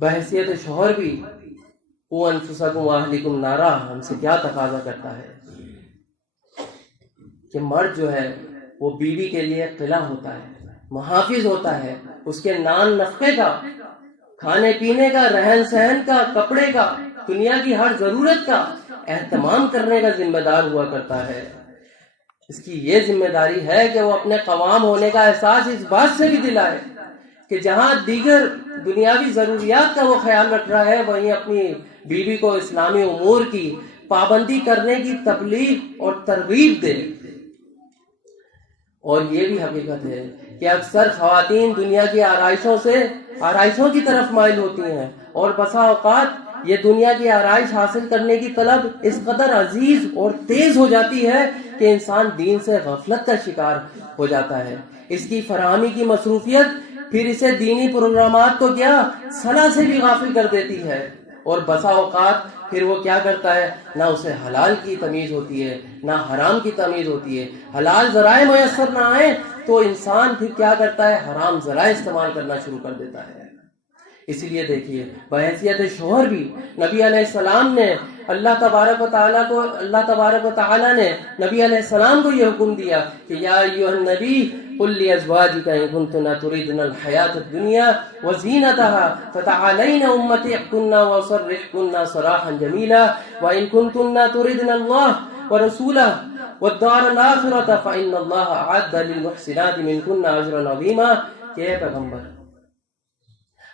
بحیثیت شوہر بھی قوا انفسکم واہلکم نارا ہم سے کیا تقاضا کرتا ہے کہ مرد جو ہے وہ بیوی کے لیے قلعہ ہوتا ہے، محافظ ہوتا ہے، اس کے نان نفقے کا، کھانے پینے کا، رہن سہن کا، کپڑے کا، دنیا کی ہر ضرورت کا اہتمام کرنے کا ذمہ دار ہوا کرتا ہے۔ اس کی یہ ذمہ داری ہے کہ وہ اپنے قوام ہونے کا احساس اس بات سے بھی دلائے کہ جہاں دیگر دنیاوی ضروریات کا وہ خیال رکھ رہا ہے، وہیں اپنی بیوی کو اسلامی امور کی پابندی کرنے کی تبلیغ اور ترغیب دے۔ اور یہ بھی حقیقت ہے کہ اکثر خواتین دنیا کی آرائشوں کی طرف مائل ہوتی ہیں، اور بسا اوقات یہ دنیا کی آرائش حاصل کرنے کی طلب اس قدر عزیز اور تیز ہو جاتی ہے کہ انسان دین سے غفلت کا شکار ہو جاتا ہے۔ اس کی فراہمی کی مصروفیت پھر اسے دینی پروگرامات تو کیا صلاح سے بھی غافل کر دیتی ہے، اور بسا اوقات پھر وہ کیا کرتا ہے، نہ اسے حلال کی تمیز ہوتی ہے نہ حرام کی تمیز ہوتی ہے۔ حلال ذرائع میسر نہ آئے تو انسان پھر کیا کرتا ہے، حرام ذرائع استعمال کرنا شروع کر دیتا ہے۔ اسی لیے دیکھیے بحیثیت شوہر بھی نبی علیہ السلام نے اللہ تبارک و تعالی نے نبی علیہ السلام کو یہ حکم دیا کہ یا ایھا النبی قل لازواجک ان کنتن تردن الحیاۃ الدنیا وزینتها فتعالین امتعکن واسرحکن سراحا جمیلا وان کنتن تردن اللہ ورسولہ والدار الآخرۃ فإن اللہ اعد للمحسنات منکن اجرا عظیما۔ کہ اے پیغمبر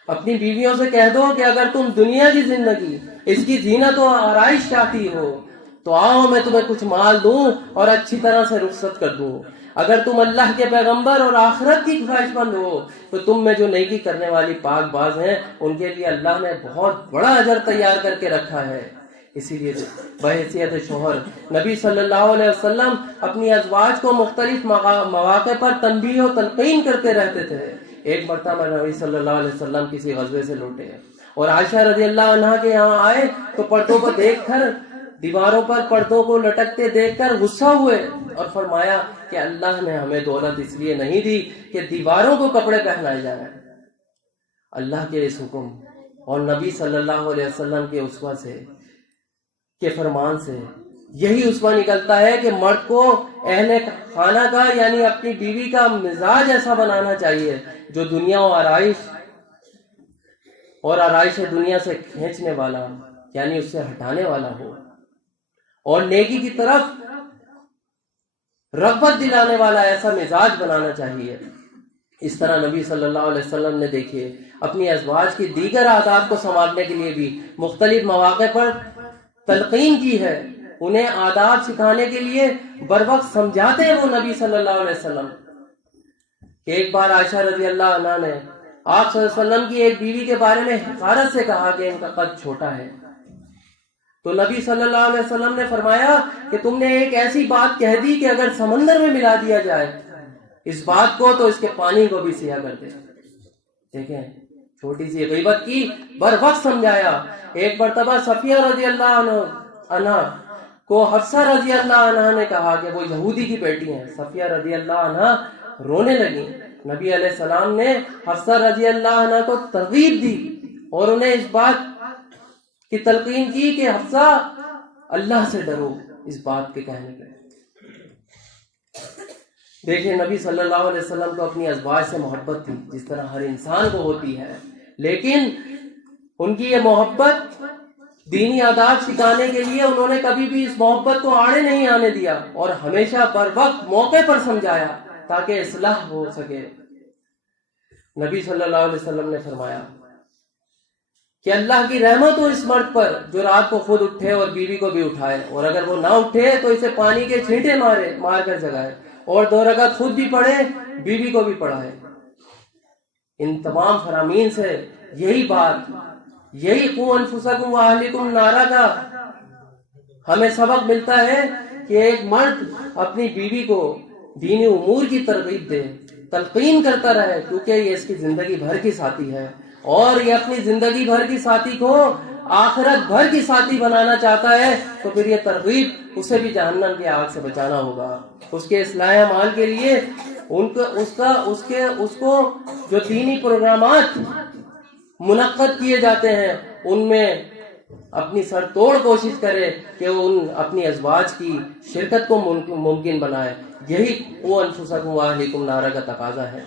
اپنی بیویوں سے کہہ دو کہ اگر تم دنیا کی زندگی، اس کی زینت و آرائش چاہتی ہو تو آؤ میں تمہیں کچھ مال دوں اور اچھی طرح سے رخصت کر دوں۔ اگر تم اللہ کے پیغمبر اور آخرت کی خواہش مند ہو تو تم میں جو نیکی کرنے والی پاک باز ہیں ان کے لیے اللہ نے بہت بڑا اجر تیار کر کے رکھا ہے۔ اسی لیے بحیثیت شوہر نبی صلی اللہ علیہ وسلم اپنی ازواج کو مختلف مواقع پر تنبیہ و تلقین کرتے رہتے تھے۔ ایک مرتبہ نبی صلی اللہ علیہ وسلم کسی غزوے سے لوٹے اور عائشہ رضی اللہ عنہا کے یہاں آئے تو پردوں کو دیکھ کر، دیواروں پر پردوں کو لٹکتے دیکھ کر غصہ ہوئے اور فرمایا کہ اللہ نے ہمیں دولت اس لیے نہیں دی کہ دیواروں کو کپڑے پہنائے جائیں۔ اللہ کے اس حکم اور نبی صلی اللہ علیہ وسلم کے اسوہ سے، کے فرمان سے یہی اسوہ نکلتا ہے کہ مرد کو اہل خانہ کا یعنی اپنی بیوی کا مزاج ایسا بنانا چاہیے جو دنیا اور آرائش دنیا سے کھینچنے والا یعنی اس سے ہٹانے والا ہو، اور نیکی کی طرف رغبت دلانے والا ایسا مزاج بنانا چاہیے۔ اس طرح نبی صلی اللہ علیہ وسلم نے دیکھیے اپنی ازواج کی دیگر عادات کو سنبھالنے کے لیے بھی مختلف مواقع پر تلقین کی ہے۔ انہیں آداب سکھانے کے لیے بر وقت سمجھاتے ہیں وہ نبی صلی اللہ علیہ وسلم۔ ایک بار عائشہ رضی اللہ عنہا نے آپ صلی اللہ علیہ وسلم کی ایک بیوی کے بارے میں حقارت سے کہا کہ ان کا قد چھوٹا ہے، تو نبی صلی اللہ علیہ وسلم نے فرمایا کہ تم نے ایک ایسی بات کہہ دی کہ اگر سمندر میں ملا دیا جائے اس بات کو تو اس کے پانی کو بھی سیاہ کر دے۔ دیکھیں چھوٹی سی غیبت کی، بر وقت سمجھایا۔ ایک مرتبہ صفیہ رضی اللہ عنہ کو حفصہ رضی اللہ عنہ نے کہا کہ وہ یہودی کی بیٹی ہیں۔ صفیہ رضی اللہ عنہ رونے لگی۔ نبی علیہ السلام نے حفصہ رضی اللہ عنہ کو ترغیب دی اور انہیں اس بات کی تلقین کی کہ حفصہ اللہ سے ڈرو اس بات کے کہنے پہ۔ دیکھیں نبی صلی اللہ علیہ وسلم کو اپنی ازواج سے محبت تھی جس طرح ہر انسان کو ہوتی ہے، لیکن ان کی یہ محبت دینی آداب سکھانے کے لیے انہوں نے کبھی بھی اس محبت کو آڑے نہیں آنے دیا اور ہمیشہ بر وقت موقع پر سمجھایا تاکہ اصلاح ہو سکے۔ نبی صلی اللہ علیہ وسلم نے فرمایا کہ اللہ کی رحمت ہو اس مرد پر جو رات کو خود اٹھے اور بیوی کو بھی اٹھائے، اور اگر وہ نہ اٹھے تو اسے پانی کے چھینٹے مار کر جگائے، اور 2 رکعت خود بھی پڑھے بیوی کو بھی پڑھائے۔ ان تمام فرامین سے یہی قوا انفسکم واہلکم نارا کا ہمیں سبق ملتا ہے کہ ایک مرد اپنی بیوی کو دینی امور کی ترغیب دے، تلقین کرتا رہے، کیونکہ یہ اس کی زندگی بھر کی ساتھی ہے، اور یہ اپنی زندگی بھر کی ساتھی کو آخرت بھر کی ساتھی بنانا چاہتا ہے، تو پھر یہ ترغیب اسے بھی جہنم کی آگ سے بچانا ہوگا۔ اس کے اصلاح اعمال کے لیے اس کو جو دینی پروگرامات منعقد کیے جاتے ہیں ان میں اپنی سر توڑ کوشش کرے کہ ان اپنی ازواج کی شرکت کو ممکن بنائے. یہی وہ انفسکم واہلیکم نارا کا تقاضا ہے.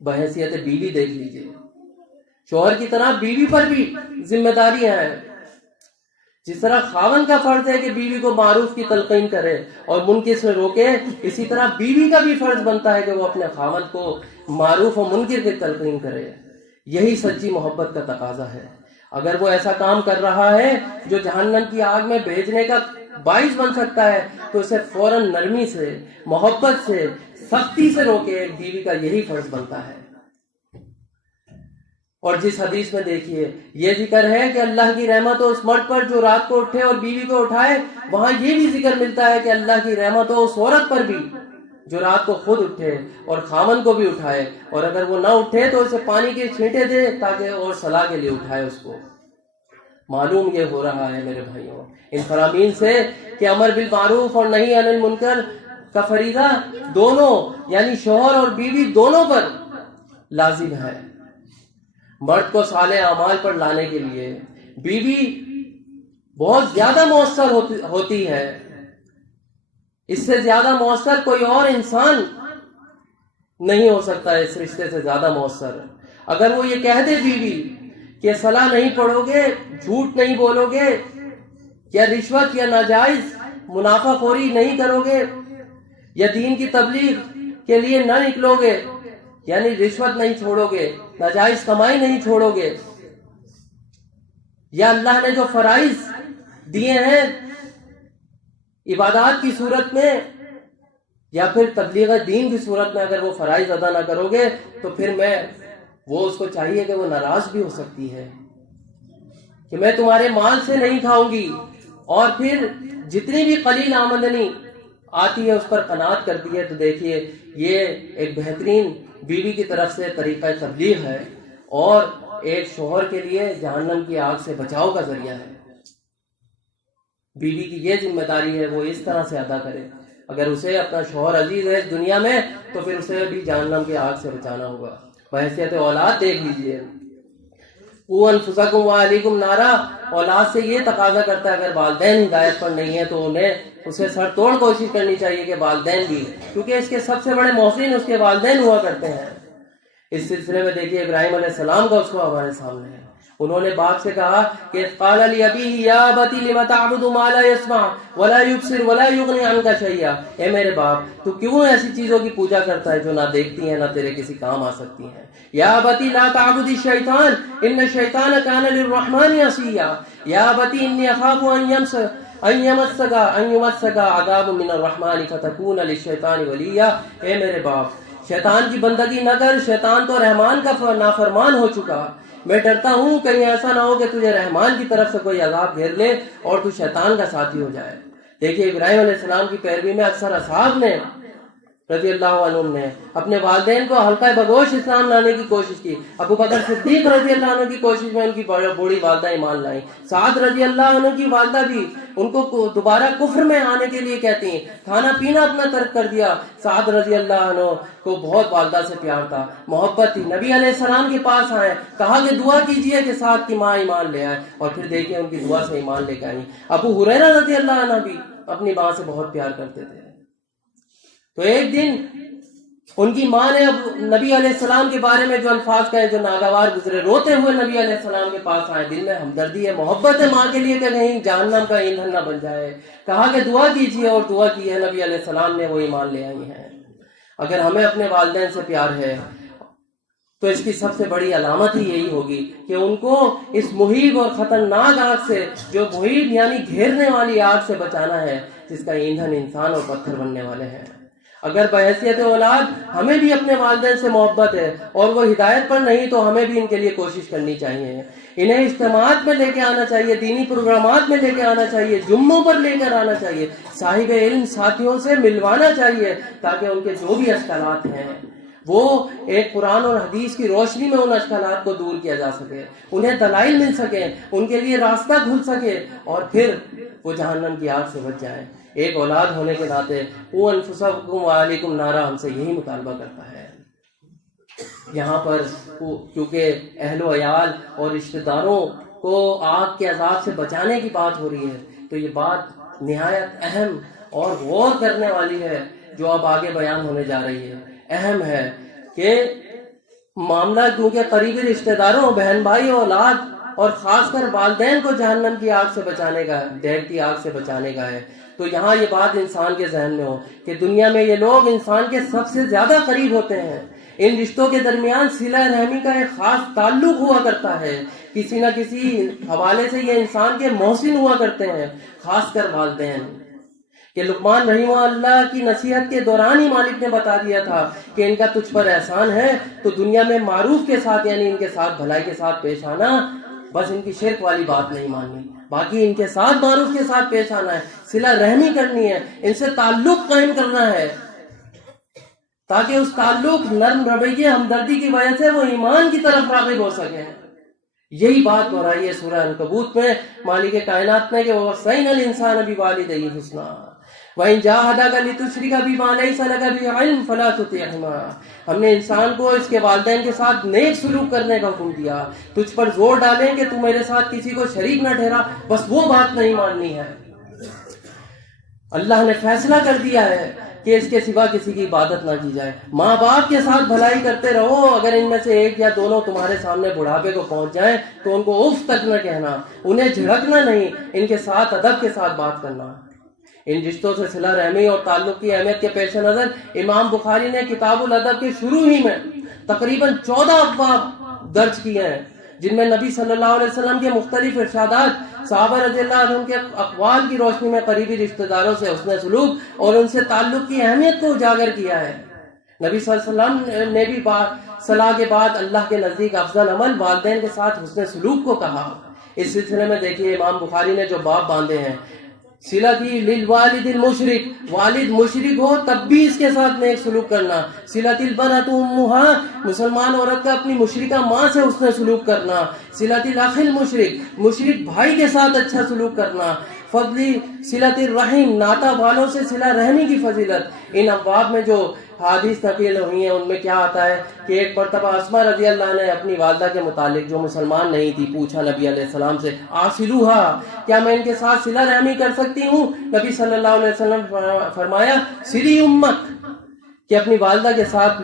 بحیثیت بیوی دیکھ لیجئے، شوہر کی طرح بیوی پر بھی ذمہ داریاں ہیں. جس طرح خاوند کا فرض ہے کہ بیوی کو معروف کی تلقین کرے اور منکر سے روکے، اسی طرح بیوی کا بھی فرض بنتا ہے کہ وہ اپنے خاوند کو معروف و منکر کی تلقین کرے. یہی سچی محبت کا تقاضا ہے. اگر وہ ایسا کام کر رہا ہے جو جہنم کی آگ میں بھیجنے کا باعث بن سکتا ہے تو اسے فوراً نرمی سے، محبت سے، سختی سے روکے. ایک بیوی کا یہی فرض بنتا ہے. اور جس حدیث میں دیکھیے یہ ذکر ہے کہ اللہ کی رحمت ہو اس مرد پر جو رات کو اٹھے اور بیوی کو اٹھائے، وہاں یہ بھی ذکر ملتا ہے کہ اللہ کی رحمت ہو اس عورت پر بھی جو رات کو خود اٹھے اور خامن کو بھی اٹھائے، اور اگر وہ نہ اٹھے تو اسے پانی کے چھینٹے دے تاکہ اور صلاح کے لیے اٹھائے اس کو. معلوم یہ ہو رہا ہے میرے بھائیوں ان فرامین سے کہ امر بالمعروف اور نہی عن المنکر کا فریضہ دونوں یعنی شوہر اور بیوی دونوں پر لازم ہے. مرد کو صالح اعمال پر لانے کے لیے بیوی بہت زیادہ مؤثر ہوتی ہے. اس سے زیادہ مؤثر کوئی اور انسان نہیں ہو سکتا ہے، اس رشتے سے زیادہ مؤثر. اگر وہ یہ کہہ دے بیوی کہ صلاح نہیں پڑھو گے، جھوٹ نہیں بولو گے، یا رشوت یا ناجائز منافع خوری نہیں کرو گے، یا دین کی تبلیغ کے لیے نہ نکلو گے، یعنی رشوت نہیں چھوڑو گے، ناجائز کمائی نہیں چھوڑو گے، یا اللہ نے جو فرائض دیے ہیں عبادات کی صورت میں یا پھر تبلیغ دین کی صورت میں اگر وہ فرائض ادا نہ کرو گے تو پھر وہ اس کو چاہیے کہ وہ ناراض بھی ہو سکتی ہے کہ میں تمہارے مال سے نہیں کھاؤں گی، اور پھر جتنی بھی قلیل آمدنی آتی ہے اس پر قناعت کرتی ہے. تو دیکھیے یہ ایک بہترین بیوی کی طرف سے طریقہ تبلیغ ہے اور ایک شوہر کے لیے جہنم کی آگ سے بچاؤ کا ذریعہ ہے. بیوی کی یہ ذمہ داری ہے وہ اس طرح سے ادا کرے. اگر اسے اپنا شوہر عزیز ہے اس دنیا میں تو پھر اسے بھی جہنم کی آگ سے بچانا ہوگا. بحیثیت اولاد دیکھ لیجئے، قوا انفسکم واہلیکم نارا اولاد سے یہ تقاضا کرتا ہے اگر والدین ہدایت پر نہیں ہے تو اسے سر توڑ کوشش کرنی چاہیے کہ والدین بھی، کیونکہ اس کے سب سے بڑے محسن اس کے والدین ہوا کرتے ہیں. اس سلسلے میں دیکھیے ابراہیم علیہ السلام کا اسوہ ہمارے سامنے ہے. انہوں نے باپ سے کہا کہ قال لأبيه یا ابت لم تعبد ما لا يسمع ولا يبصر ولا يغني عنك شيئا، اے میرے باپ تو کیوں ایسی چیزوں کی پوجا کرتا ہے جو نہ دیکھتی ہیں نہ تیرے کسی کام آ سکتی ہیں. یا ابت لا تعبد الشیطان ان الشیطان کان للرحمن عصیا، یا ابت انی اخاف ان یمسک عذاب من الرحمن فتکون للشیطان ولیا. اے میرے باپ شیطان کی بندگی نہ کر، شیطان تو رحمان کا نافرمان ہو چکا. میں ڈرتا ہوں کہیں ایسا نہ ہو کہ تجھے رحمان کی طرف سے کوئی عذاب گھیر لے اور تو شیطان کا ساتھی ہو جائے. دیکھیے ابراہیم علیہ السلام کی پیروی میں اکثر اصحاب نے رضی اللہ عنہ نے اپنے والدین کو حلقہ بگوش اسلام لانے کی کوشش کی. ابو بکر صدیق رضی اللہ عنہ کی کوشش میں ان کی بوڑھی والدہ ایمان لائیں. سعد رضی اللہ عنہ کی والدہ بھی ان کو دوبارہ کفر میں آنے کے لیے کہتی ہیں. کھانا پینا اپنا ترک کر دیا. سعد رضی اللہ عنہ کو بہت والدہ سے پیار تھا، محبت تھی. نبی علیہ السلام کے پاس آئے، کہا کہ دعا کیجئے کہ سعد کی ماں ایمان لے آئے، اور پھر دیکھیں ان کی دعا سے ایمان لے کے آئی. ابو ہریرہ رضی اللہ عنہ بھی اپنی ماں سے بہت پیار کرتے تھے. تو ایک دن ان کی ماں نے اب نبی علیہ السلام کے بارے میں جو الفاظ کہے جو ناگوار گزرے، روتے ہوئے نبی علیہ السلام کے پاس آئے. دل میں ہمدردی ہے، محبت ہے ماں کے لیے کہ کہیں جہنم کا ایندھن نہ بن جائے. کہا کہ دعا کیجیے، اور دعا کی ہے. نبی علیہ السلام نے وہ ایمان لے آئی ہیں. اگر ہمیں اپنے والدین سے پیار ہے تو اس کی سب سے بڑی علامت ہی یہی ہوگی کہ ان کو اس مہیب اور خطرناک آگ سے، جو مہیب یعنی گھیرنے والی آگ سے بچانا ہے جس کا ایندھن انسان اور پتھر بننے والے ہیں. اگر بحیثیت اولاد ہمیں بھی اپنے والدین سے محبت ہے اور وہ ہدایت پر نہیں تو ہمیں بھی ان کے لیے کوشش کرنی چاہیے. انہیں اجتماعات میں لے کے آنا چاہیے، دینی پروگرامات میں لے کے آنا چاہیے، جمعوں پر لے کر آنا چاہیے، صاحب علم ساتھیوں سے ملوانا چاہیے تاکہ ان کے جو بھی اشکالات ہیں وہ ایک قرآن اور حدیث کی روشنی میں ان اشکالات کو دور کیا جا سکے، انہیں دلائل مل سکے، ان کے لیے راستہ کھل سکے، اور پھر وہ جہنم کی آگ سے بچ جائیں. ایک اولاد ہونے کے ناطے قوا انفسکم واہلیکم نارا ہم سے یہی مطالبہ کرتا ہے. یہاں پر کیونکہ اہل و عیال اور رشتہ داروں کو آگ کے عذاب سے بچانے کی بات ہو رہی ہے، تو یہ بات نہایت اہم اور غور کرنے والی ہے جو اب آگے بیان ہونے جا رہی ہے۔ اہم ہے کہ معاملہ کیونکہ قریبی رشتہ داروں، بہن بھائی، اولاد اور خاص کر والدین کو جہنم کی آگ سے بچانے کا ہے، دہتی آگ سے بچانے کا ہے، تو یہاں یہ بات انسان کے ذہن میں ہو کہ دنیا میں یہ لوگ انسان کے سب سے زیادہ قریب ہوتے ہیں۔ ان رشتوں کے درمیان صلہ رحمی کا ایک خاص تعلق ہوا کرتا ہے، کسی نہ کسی حوالے سے یہ انسان کے محسن ہوا کرتے ہیں، خاص کر والدین۔ کہ لقمان رحمہ اللہ کی نصیحت کے دوران ہی مالک نے بتا دیا تھا کہ ان کا تجھ پر احسان ہے تو دنیا میں معروف کے ساتھ یعنی ان کے ساتھ بھلائی کے ساتھ پیش آنا، بس ان کی شرک والی بات نہیں ماننی، باقی ان کے ساتھ معروف کے ساتھ پیش آنا ہے، صلہ رحمی کرنی ہے، ان سے تعلق قائم کرنا ہے تاکہ اس تعلق، نرم رویے، ہمدردی کی وجہ سے وہ ایمان کی طرف راغب ہو سکے۔ یہی بات دہرائی ہے سورہ عنکبوت میں مالک کائنات نے کہ وَوَصَّيْنَا الْإِنسَانَ بِوَالِدَيْهِ حُسْنًا وَإِنْ جَاهَدَاكَ لِتُشْرِكَ بِمَا لَيْسَ لَكَ بِهِ عِلْمٌ فَلَا تُطِعْهُمَا۔ ہم نے انسان کو اس کے والدین کے ساتھ نیک سلوک کرنے کا حکم دیا، تجھ پر زور ڈالیں کہ تو میرے ساتھ کسی کو شریک نہ ٹھہرا، بس وہ بات نہیں ماننی ہے۔ اللہ نے فیصلہ کر دیا ہے کہ اس کے سوا کسی کی عبادت نہ کی جائے۔ ماں باپ کے ساتھ بھلائی کرتے رہو، اگر ان میں سے ایک یا دونوں تمہارے سامنے بڑھاپے کو پہنچ جائیں تو ان کو اف تک نہ کہنا، انہیں جھڑکنا نہیں، ان کے ساتھ ادب کے ساتھ بات کرنا۔ ان رشتوں سے صلہ رحمی اور تعلق کی اہمیت کے پیش نظر امام بخاری نے کتاب الادب کے شروع ہی میں تقریباً 14 ابواب درج کیے ہیں، جن میں نبی صلی اللہ علیہ وسلم کے مختلف ارشادات، صحابہ رضی اللہ عنہم کے اقوال کی روشنی میں قریبی رشتہ داروں سے حسن سلوک اور ان سے تعلق کی اہمیت کو اجاگر کیا ہے۔ نبی صلی اللہ علیہ وسلم نے بھی صلاح کے بعد اللہ کے نزدیک افضل عمل والدین کے ساتھ حسن سلوک کو کہا۔ اس سلسلے میں دیکھیے امام بخاری نے جو باب باندھے ہیں، صلتی للوالد المشرک، والد مشرک ہو تب بھی اس کے ساتھ نیک سلوک کرنا، صلت البنۃ امہا، مسلمان عورت کا اپنی مشرکہ ماں سے حسن سلوک کرنا، صلت الاخ المشرک، مشرک بھائی کے ساتھ اچھا سلوک کرنا، فضلی صلت الرحیم، ناتا والوں سے صلہ رحمی کی فضیلت۔ ان ابواب میں جو حدیث نقل ہوئی ہیں ان میں کیا آتا ہے کہ ایک مرتبہ اسماء رضی اللہ نے اپنی والدہ کے متعلق جو مسلمان نہیں تھی پوچھا نبی علیہ السلام سے، آصلوہا، کیا میں ان کے ساتھ صلہ رحمی کر سکتی ہوں؟ نبی صلی اللہ علیہ وسلم فرمایا، صلی امک، کہ اپنی والدہ کے ساتھ